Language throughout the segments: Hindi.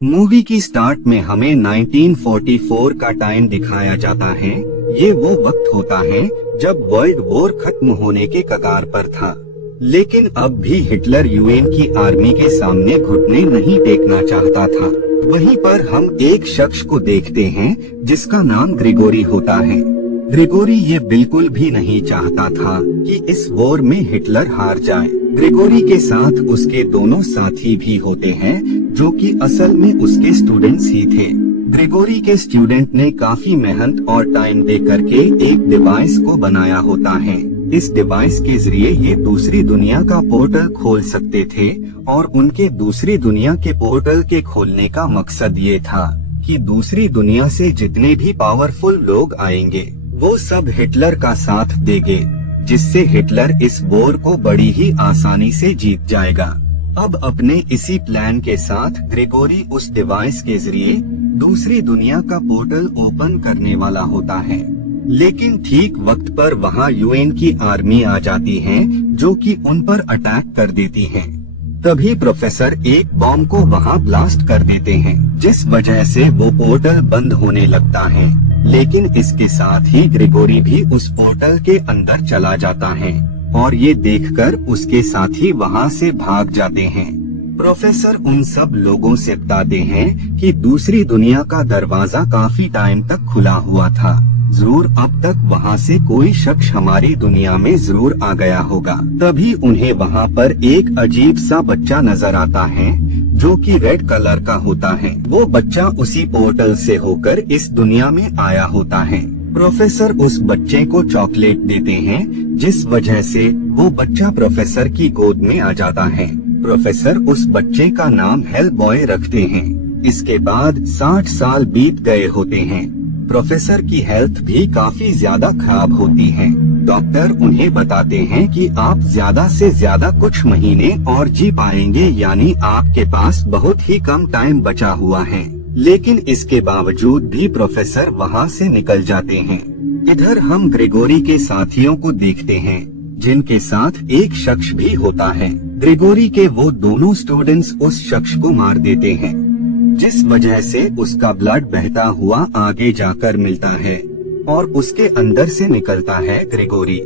मूवी की स्टार्ट में हमें 1944 का टाइम दिखाया जाता है। ये वो वक्त होता है जब वर्ल्ड वॉर खत्म होने के कगार पर था, लेकिन अब भी हिटलर यूएन की आर्मी के सामने घुटने नहीं टेकना चाहता था। वहीं पर हम एक शख्स को देखते हैं जिसका नाम ग्रिगोरी होता है। ग्रिगोरी ये बिल्कुल भी नहीं चाहता था कि इस वॉर में हिटलर हार जाए। ग्रिगोरी के साथ उसके दोनों साथी भी होते हैं जो कि असल में उसके स्टूडेंट्स ही थे। ग्रिगोरी के स्टूडेंट ने काफी मेहनत और टाइम दे करके एक डिवाइस को बनाया होता है। इस डिवाइस के जरिए ये दूसरी दुनिया का पोर्टल खोल सकते थे और उनके दूसरी दुनिया के पोर्टल के खोलने का मकसद ये था कि दूसरी दुनिया से जितने भी पावरफुल लोग आएंगे वो सब हिटलर का साथ देंगे, जिससे हिटलर इस वॉर को बड़ी ही आसानी से जीत जाएगा। अब अपने इसी प्लान के साथ ग्रिगोरी उस डिवाइस के जरिए दूसरी दुनिया का पोर्टल ओपन करने वाला होता है, लेकिन ठीक वक्त पर वहां यूएन की आर्मी आ जाती है जो कि उन पर अटैक कर देती है। तभी प्रोफेसर एक बॉम्ब को वहां ब्लास्ट कर देते हैं, जिस वजह से वो पोर्टल बंद होने लगता है। लेकिन इसके साथ ही ग्रिगोरी भी उस पोर्टल के अंदर चला जाता है और ये देखकर उसके साथी वहां से भाग जाते हैं। प्रोफेसर उन सब लोगों से बताते हैं कि दूसरी दुनिया का दरवाजा काफी टाइम तक खुला हुआ था, जरूर अब तक वहां से कोई शख्स हमारी दुनिया में जरूर आ गया होगा। तभी उन्हें वहां पर एक अजीब सा बच्चा नजर आता है जो कि रेड कलर का होता है। वो बच्चा उसी पोर्टल से होकर इस दुनिया में आया होता है। प्रोफेसर उस बच्चे को चॉकलेट देते हैं, जिस वजह से वो बच्चा प्रोफेसर की गोद में आ जाता है। प्रोफेसर उस बच्चे का नाम हेल बॉय रखते हैं। इसके बाद 60 साल बीत गए होते हैं। प्रोफेसर की हेल्थ भी काफी ज्यादा खराब होती है। डॉक्टर उन्हें बताते हैं कि आप ज्यादा से ज्यादा कुछ महीने और जी पाएंगे, यानी आपके पास बहुत ही कम टाइम बचा हुआ है। लेकिन इसके बावजूद भी प्रोफेसर वहां से निकल जाते हैं। इधर हम ग्रिगोरी के साथियों को देखते हैं, जिनके साथ एक शख्स भी होता है। ग्रिगोरी के वो दोनों स्टूडेंट्स उस शख्स को मार देते हैं, जिस वजह से उसका ब्लड बहता हुआ आगे जाकर मिलता है और उसके अंदर से निकलता है ग्रिगोरी।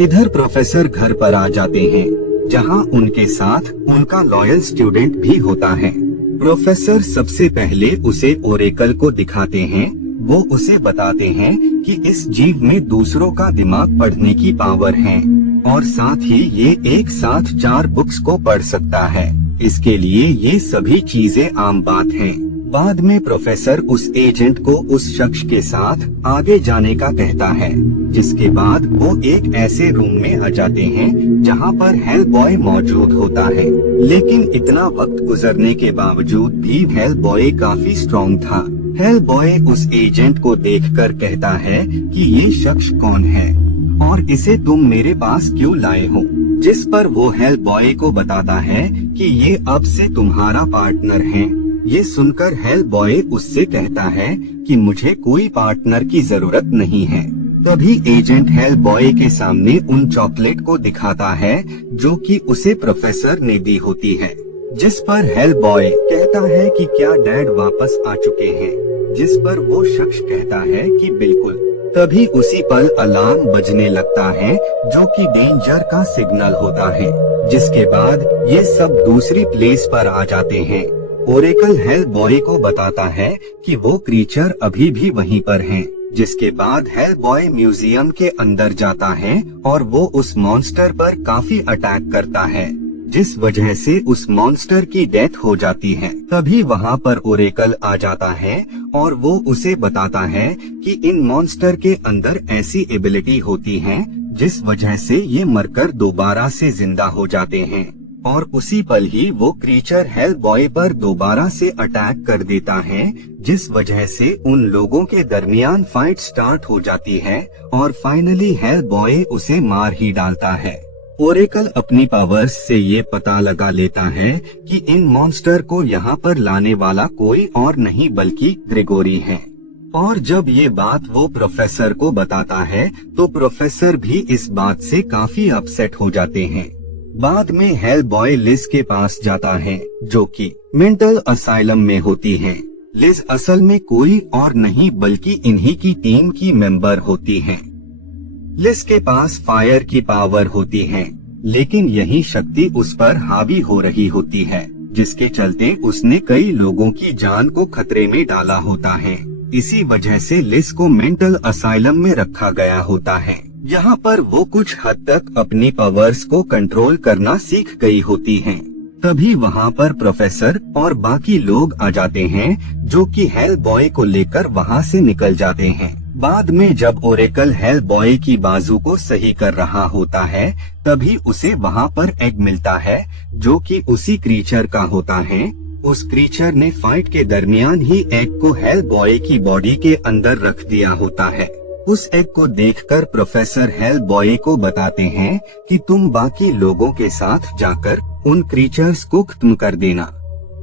इधर प्रोफेसर घर पर आ जाते हैं, जहां उनके साथ उनका लॉयल स्टूडेंट भी होता है। प्रोफेसर सबसे पहले उसे ओरेकल को दिखाते हैं। वो उसे बताते हैं कि इस जीव में दूसरों का दिमाग पढ़ने की पावर है और साथ ही ये एक साथ 4 बुक्स को पढ़ सकता है। इसके लिए ये सभी चीजें आम बात हैं। बाद में प्रोफेसर उस एजेंट को उस शख्स के साथ आगे जाने का कहता है, जिसके बाद वो एक ऐसे रूम में आ जाते हैं जहां पर हेल बॉय मौजूद होता है। लेकिन इतना वक्त गुजरने के बावजूद भी हेल बॉय काफी स्ट्रॉन्ग था। हेल बॉय उस एजेंट को देखकर कहता है कि ये शख्स कौन है और इसे तुम मेरे पास क्यों लाए हो, जिस पर वो हेल बॉय को बताता है कि ये अब से तुम्हारा पार्टनर है। ये सुनकर हेल बॉय उससे कहता है कि मुझे कोई पार्टनर की जरूरत नहीं है। तभी एजेंट हेल बॉय के सामने उन चॉकलेट को दिखाता है जो कि उसे प्रोफेसर ने दी होती है, जिस पर हेल बॉय कहता है कि क्या डैड वापस आ चुके हैं, जिस पर वो शख्स कहता है कि बिल्कुल। तभी उसी पल अलार्म बजने लगता है जो कि डेंजर का सिग्नल होता है, जिसके बाद ये सब दूसरी प्लेस पर आ जाते हैं। ओरेकल हेल बॉय को बताता है कि वो क्रीचर अभी भी वहीं पर हैं, जिसके बाद हेल बॉय म्यूजियम के अंदर जाता है और वो उस मॉन्स्टर पर काफी अटैक करता है, जिस वजह से उस मॉन्स्टर की डेथ हो जाती है। तभी वहां पर ओरेकल आ जाता है और वो उसे बताता है कि इन मॉन्स्टर के अंदर ऐसी एबिलिटी होती है जिस वजह से ये मरकर दोबारा से जिंदा हो जाते हैं। और उसी पल ही वो क्रीचर हेल बॉय पर दोबारा से अटैक कर देता है, जिस वजह से उन लोगों के दरमियान फाइट स्टार्ट हो जाती है और फाइनली हेल बॉय उसे मार ही डालता है। ओरेकल अपनी पावर्स से ये पता लगा लेता है कि इन मॉन्स्टर को यहाँ पर लाने वाला कोई और नहीं बल्कि ग्रिगोरी है। और जब ये बात वो प्रोफेसर को बताता है तो प्रोफेसर भी इस बात से काफी अपसेट हो जाते हैं। बाद में हेल बॉय लिज के पास जाता है, जो कि मेंटल असाइलम में होती है। लिज असल में कोई और नहीं बल्कि इन्हीं की टीम की मेंबर होती है। लिज के पास फायर की पावर होती है, लेकिन यही शक्ति उस पर हावी हो रही होती है, जिसके चलते उसने कई लोगों की जान को खतरे में डाला होता है। इसी वजह से लिज को मेंटल असाइलम में रखा गया होता है। यहाँ पर वो कुछ हद तक अपनी पावर्स को कंट्रोल करना सीख गई होती हैं। तभी वहाँ पर प्रोफेसर और बाकी लोग आ जाते हैं, जो कि हेल बॉय को लेकर वहाँ से निकल जाते हैं। बाद में जब ओरेकल हेल बॉय की बाजू को सही कर रहा होता है, तभी उसे वहाँ पर एग मिलता है, जो कि उसी क्रीचर का होता है। उस क्रीचर ने फाइट के दरमियान ही एग को हेल बॉय की बॉडी के अंदर रख दिया होता है। उस एग को देखकर प्रोफेसर हेल बॉय को बताते हैं कि तुम बाकी लोगों के साथ जाकर उन क्रीचर्स को खत्म कर देना।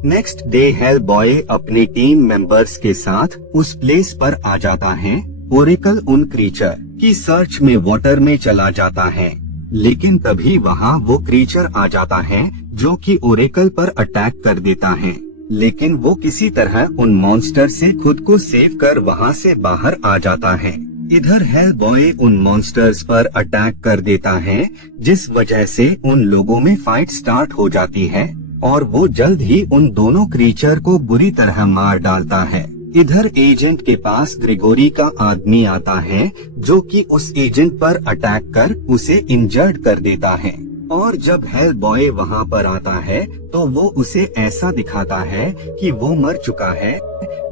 नेक्स्ट डे हेल बॉय अपने टीम मेंबर्स के साथ उस प्लेस पर आ जाता है। ओरेकल उन क्रीचर की सर्च में वाटर में चला जाता है, लेकिन तभी वहाँ वो क्रीचर आ जाता है, जो कि ओरेकल पर अटैक कर देता है। लेकिन वो किसी तरह उन मॉन्स्टर से खुद को सेव कर वहाँ से बाहर आ जाता है। इधर हेल बॉय उन मॉन्स्टर्स पर अटैक कर देता है, जिस वजह से उन लोगों में फाइट स्टार्ट हो जाती है और वो जल्द ही उन दोनों क्रीचर को बुरी तरह मार डालता है। इधर एजेंट के पास ग्रेगोरी का आदमी आता है, जो कि उस एजेंट पर अटैक कर उसे इंजर्ड कर देता है। और जब हेल बॉय वहाँ पर आता है, तो वो उसे ऐसा दिखाता है कि वो मर चुका है,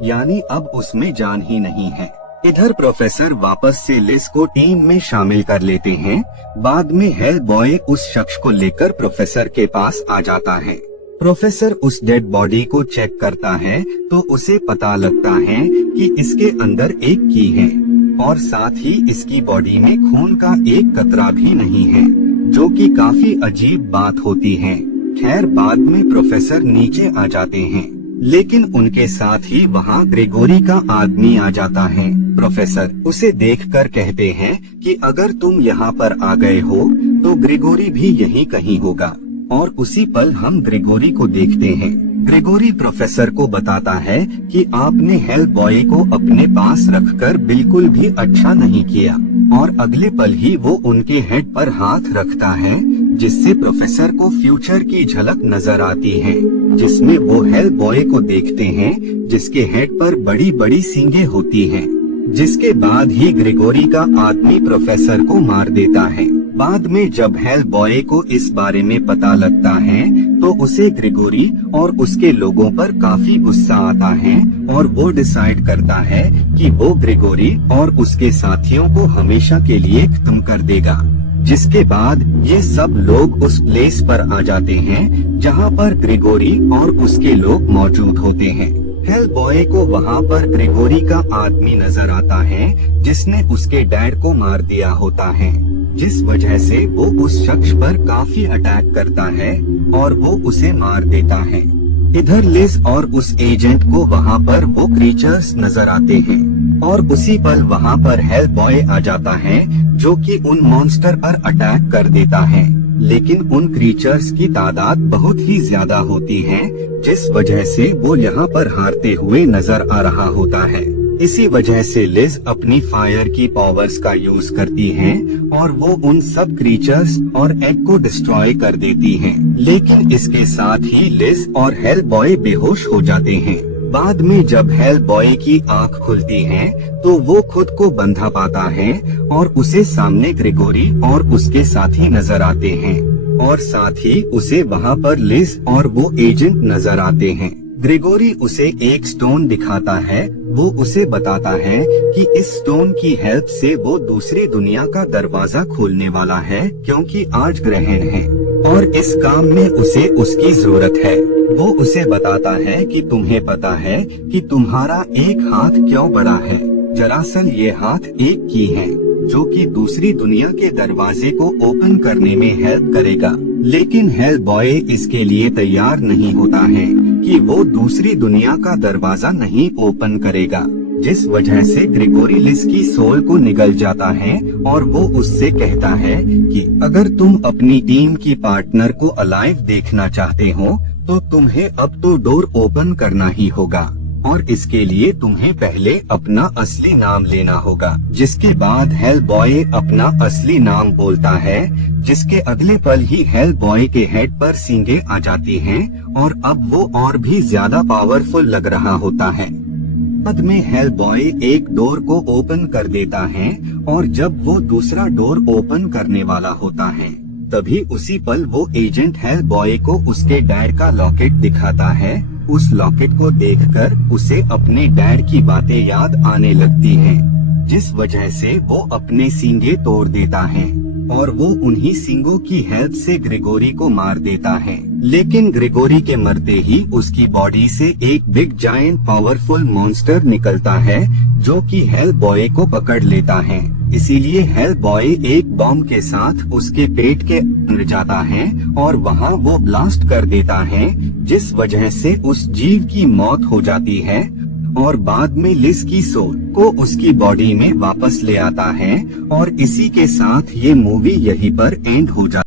यानी अब उसमें जान ही नहीं है। इधर प्रोफेसर वापस से लिज को टीम में शामिल कर लेते हैं। बाद में हेल बॉय उस शख्स को लेकर प्रोफेसर के पास आ जाता है। प्रोफेसर उस डेड बॉडी को चेक करता है, तो उसे पता लगता है कि इसके अंदर एक की है और साथ ही इसकी बॉडी में खून का एक कतरा भी नहीं है, जो कि काफी अजीब बात होती है। खैर बाद में प्रोफेसर नीचे आ जाते हैं, लेकिन उनके साथ ही वहाँ ग्रेगोरी का आदमी आ जाता है। प्रोफेसर उसे देखकर कहते हैं कि अगर तुम यहाँ पर आ गए हो तो ग्रेगोरी भी यहीं कहीं होगा। और उसी पल हम ग्रेगोरी को देखते हैं। ग्रेगोरी प्रोफेसर को बताता है कि आपने हेल बॉय को अपने पास रखकर बिल्कुल भी अच्छा नहीं किया, और अगले पल ही वो उनके हेड पर हाथ रखता है, जिससे प्रोफेसर को फ्यूचर की झलक नजर आती है, जिसमें वो हेल बॉय को देखते हैं, जिसके हेड पर बड़ी बड़ी सींगें होती हैं। जिसके बाद ही ग्रेगोरी का आदमी प्रोफेसर को मार देता है। बाद में जब हेल बॉय को इस बारे में पता लगता है, तो उसे ग्रेगोरी और उसके लोगों पर काफी गुस्सा आता है और वो डिसाइड करता है कि वो ग्रेगोरी और उसके साथियों को हमेशा के लिए खत्म कर देगा। जिसके बाद ये सब लोग उस प्लेस पर आ जाते हैं, जहाँ पर ग्रेगोरी और उसके लोग मौजूद होते हैं। हेल बॉय को वहाँ पर ग्रेगोरी का आदमी नजर आता है, जिसने उसके डैड को मार दिया होता है, जिस वजह से वो उस शख्स पर काफी अटैक करता है और वो उसे मार देता है। इधर लिज और उस एजेंट को वहाँ पर वो क्रीचर्स नजर आते हैं और उसी पल वहाँ पर हेल बॉय आ जाता है, जो कि उन मॉन्स्टर पर अटैक कर देता है। लेकिन उन क्रीचर्स की तादाद बहुत ही ज्यादा होती है, जिस वजह से वो यहाँ पर हारते हुए नजर आ रहा होता है। इसी वजह से लिज अपनी फायर की पावर्स का यूज करती है और वो उन सब क्रीचर्स और एग को डिस्ट्रॉय कर देती है। लेकिन इसके साथ ही लिज और हेल बॉय बेहोश हो जाते हैं। बाद में जब हेल बॉय की आंख खुलती है, तो वो खुद को बंधा पाता है और उसे सामने ग्रेगोरी और उसके साथी नजर आते हैं और साथ ही उसे वहाँ पर लिज और वो एजेंट नजर आते हैं। ग्रेगोरी उसे एक स्टोन दिखाता है। वो उसे बताता है कि इस स्टोन की हेल्प से वो दूसरी दुनिया का दरवाजा खोलने वाला है, क्योंकि आज ग्रहण है और इस काम में उसे उसकी जरूरत है। वो उसे बताता है कि तुम्हें पता है कि तुम्हारा एक हाथ क्यों बड़ा है। दरअसल ये हाथ एक की है, जो कि दूसरी दुनिया के दरवाजे को ओपन करने में हेल्प करेगा। लेकिन हेल बॉय इसके लिए तैयार नहीं होता है कि वो दूसरी दुनिया का दरवाजा नहीं ओपन करेगा। जिस वजह से ग्रेगोरी लिस की सोल को निगल जाता है और वो उससे कहता है कि अगर तुम अपनी टीम की पार्टनर को अलाइव देखना चाहते हो तो तुम्हें अब तो डोर ओपन करना ही होगा और इसके लिए तुम्हें पहले अपना असली नाम लेना होगा। जिसके बाद हेल बॉय अपना असली नाम बोलता है, जिसके अगले पल ही हेल बॉय के हेड पर सींगे आ जाती हैं और अब वो और भी ज्यादा पावरफुल लग रहा होता है। बाद में हेल बॉय एक डोर को ओपन कर देता है और जब वो दूसरा डोर ओपन करने वाला होता है तभी उसी पल वो एजेंट हेल बॉय को उसके डैड का लॉकेट दिखाता है। उस लॉकेट को देखकर उसे अपने डैड की बातें याद आने लगती हैं, जिस वजह से वो अपने सींगे तोड़ देता है और वो उन्हीं सींगों की हेल्प से ग्रेगोरी को मार देता है। लेकिन ग्रेगोरी के मरते ही उसकी बॉडी से एक बिग जायंट पावरफुल मॉन्स्टर निकलता है जो कि हेल बॉय को पकड़ लेता है। इसीलिए हेल बॉय एक बॉम्ब के साथ उसके पेट के अंदर जाता है और वहाँ वो ब्लास्ट कर देता है, जिस वजह से उस जीव की मौत हो जाती है और बाद में लिस की सोल को उसकी बॉडी में वापस ले आता है और इसी के साथ ये मूवी यहीं पर एंड हो जाती है।